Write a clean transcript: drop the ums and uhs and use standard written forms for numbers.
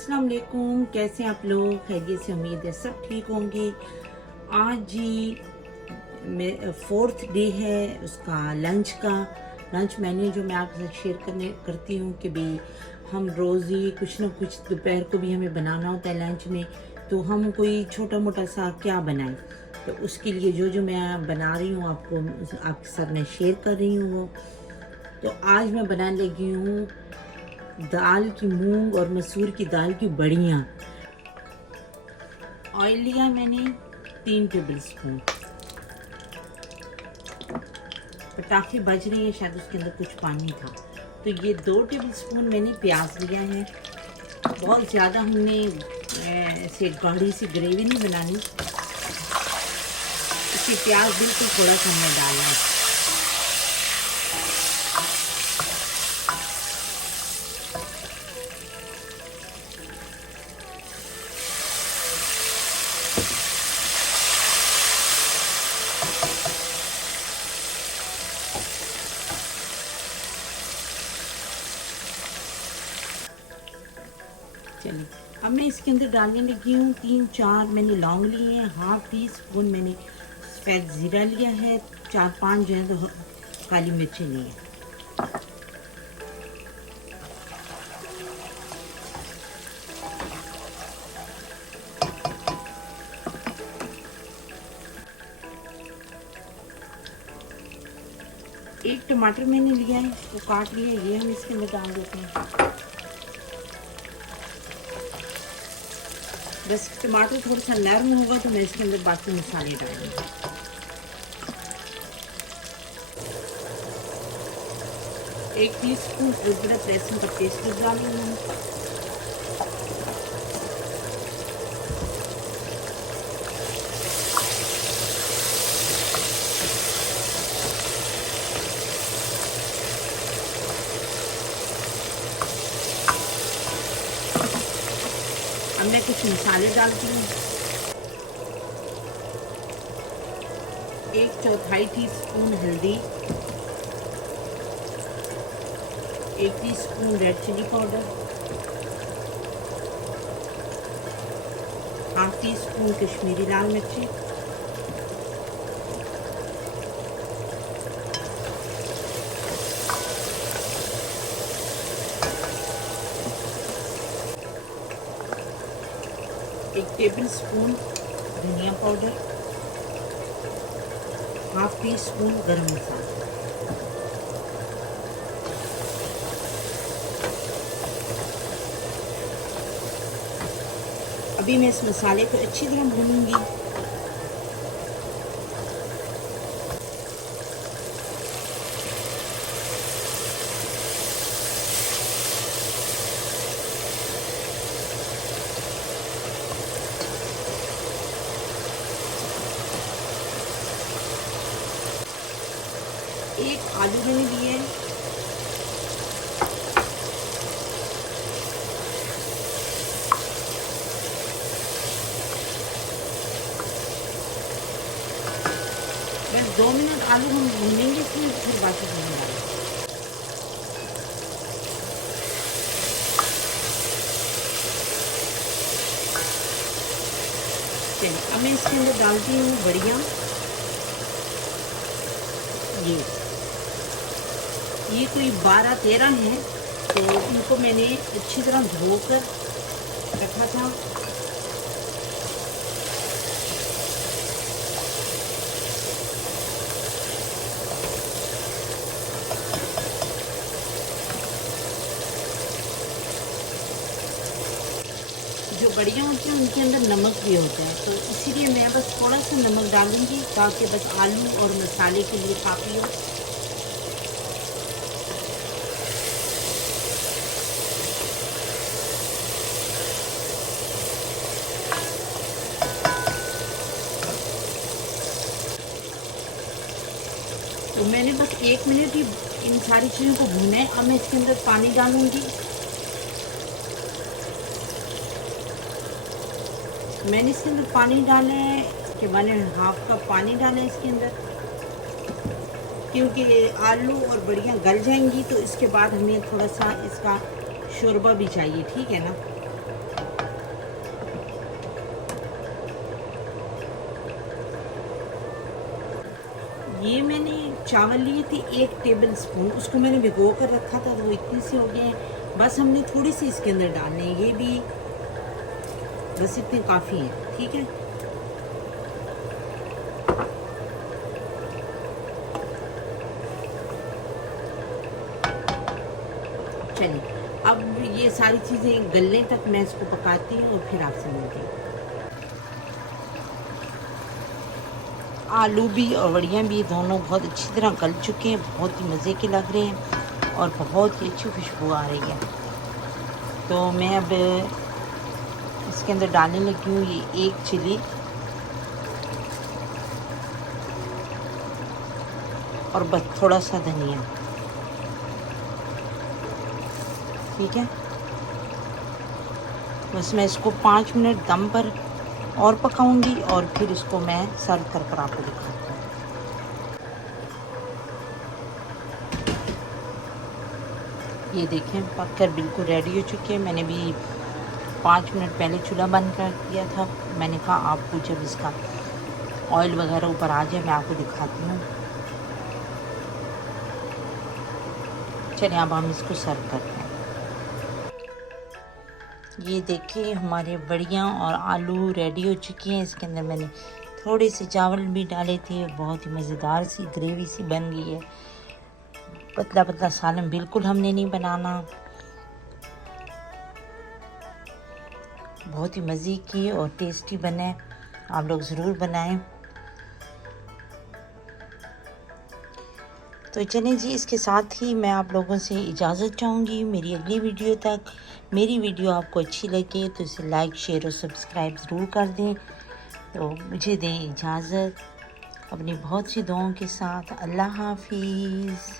अस्सलाम वालेकुम। कैसे हैं आप लोग? खैरियत से? उम्मीद है सब ठीक होंगे। आज जी फोर्थ डे है उसका लंच मेन्यू जो मैं आपके साथ शेयर करती हूँ कि भाई हम रोज़ ही कुछ ना कुछ दोपहर को भी हमें बनाना होता है लंच में, तो हम कोई छोटा मोटा सा क्या बनाएं। तो उसके लिए जो मैं बना रही हूँ आपके साथ मैं शेयर कर रही हूँ वो। तो आज मैं बनाने लगी हूँ दाल की, मूंग और मसूर की दाल की बड़ियाँ। ऑयल लिया मैंने 3 टेबल स्पून। पटाखे बज रही है, शायद उसके अंदर कुछ पानी था। तो ये 2 टेबल स्पून मैंने प्याज लिया है। बहुत ज़्यादा हमने ऐसे गाढ़ी सी ग्रेवी नहीं बनानी, इसके प्याज बिल्कुल थोड़ा सा हमने डालना है। चलिए अब मैं इसके अंदर डालने लगी हूँ 3-4 मैंने लौंग लिए हैं, हाफ टी स्पून मैंने सफ़ेद ज़ीरा लिया है, 4-5 जो है तो काली मिर्चें ली हैं। एक टमाटर मैंने लिया है, इसको काट लिया, ये हम इसके अंदर डाल देते हैं। बस टमाटर थोड़ा सा नरम होगा तो मैं इसके अंदर बाकी मसाले डालूंगी। 1 टीस्पून अदरक लहसुन का पेस्ट डालेंगे हम। अब मैं कुछ मसाले डालती हूँ। 1/4 टीस्पून हल्दी, 1 teaspoon red chilli powder, half teaspoon Kashmiri लाल मिर्ची, एक टेबल स्पून धनिया powder, half teaspoon garam masala. अभी मैं इस मसाले को अच्छी तरह भूनूंगी। एक आलू मैंने लिए, बस 2 मिनट आलू हम भूनेंगे, फिर बाकी चीज़ें डालेंगे। चलिए अब मैं इसके अंदर डालती हूँ बड़ियाँ। ये कोई 12-13 हैं, तो इनको मैंने अच्छी तरह धोकर रखा था। जो बड़ियाँ होती हैं उनके अंदर नमक भी होता है, तो इसीलिए मैं बस थोड़ा सा नमक डालूंगी ताकि बस आलू और मसाले के लिए काफ़ी हो। तो मैंने बस 1 मिनट ही इन सारी चीज़ों को भूना है। अब मैं इसके अंदर पानी डालूंगी। मैंने इसके अंदर पानी डाला है कि 1.5 कप पानी डाला है इसके अंदर, क्योंकि आलू और बड़ियाँ गल जाएंगी तो इसके बाद हमें थोड़ा सा इसका शोरबा भी चाहिए, ठीक है ना। ये मैंने चावल लिए थे 1 टेबल स्पून, उसको मैंने भिगो कर रखा था तो वो इतने से हो गए हैं। बस हमने थोड़ी सी इसके अंदर डालने हैं, ये भी बस इतने काफ़ी हैं, ठीक है। चलिए अब ये सारी चीज़ें गलने तक मैं इसको पकाती हूँ और फिर आपसे मिलती हूँ। आलू भी और वड़ियाँ भी दोनों बहुत अच्छी तरह गल चुके हैं, बहुत ही मज़े के लग रहे हैं और बहुत ही अच्छी खुशबू आ रही है। तो मैं अब इसके अंदर डालने लगी हूँ ये 1 चिली और बस थोड़ा सा धनिया, ठीक है। बस मैं इसको 5 मिनट दम पर और पकाऊंगी और फिर इसको मैं सर्व कर आपको दिखाती हूँ। ये देखें पक कर बिल्कुल रेडी हो चुके हैं। मैंने भी 5 मिनट पहले चूल्हा बंद कर दिया था। मैंने कहा आपको जब इसका ऑयल वगैरह ऊपर आ जाए मैं आपको दिखाती हूँ। चलिए अब हम इसको सर्व करते हैं। ये देखिए हमारे बड़ियाँ और आलू रेडी हो चुकी हैं। इसके अंदर मैंने थोड़े से चावल भी डाले थे, बहुत ही मज़ेदार सी ग्रेवी सी बन गई है। पतला पतला सालन बिल्कुल हमने नहीं बनाना, बहुत ही मज़े की और टेस्टी बने। आप लोग ज़रूर बनाएं। तो चलें जी, इसके साथ ही मैं आप लोगों से इजाज़त चाहूँगी मेरी अगली वीडियो तक। मेरी वीडियो आपको अच्छी लगे तो इसे लाइक शेयर और सब्सक्राइब ज़रूर कर दें। तो मुझे दें इजाज़त अपनी बहुत सी दुआओं के साथ। अल्लाह हाफिज़।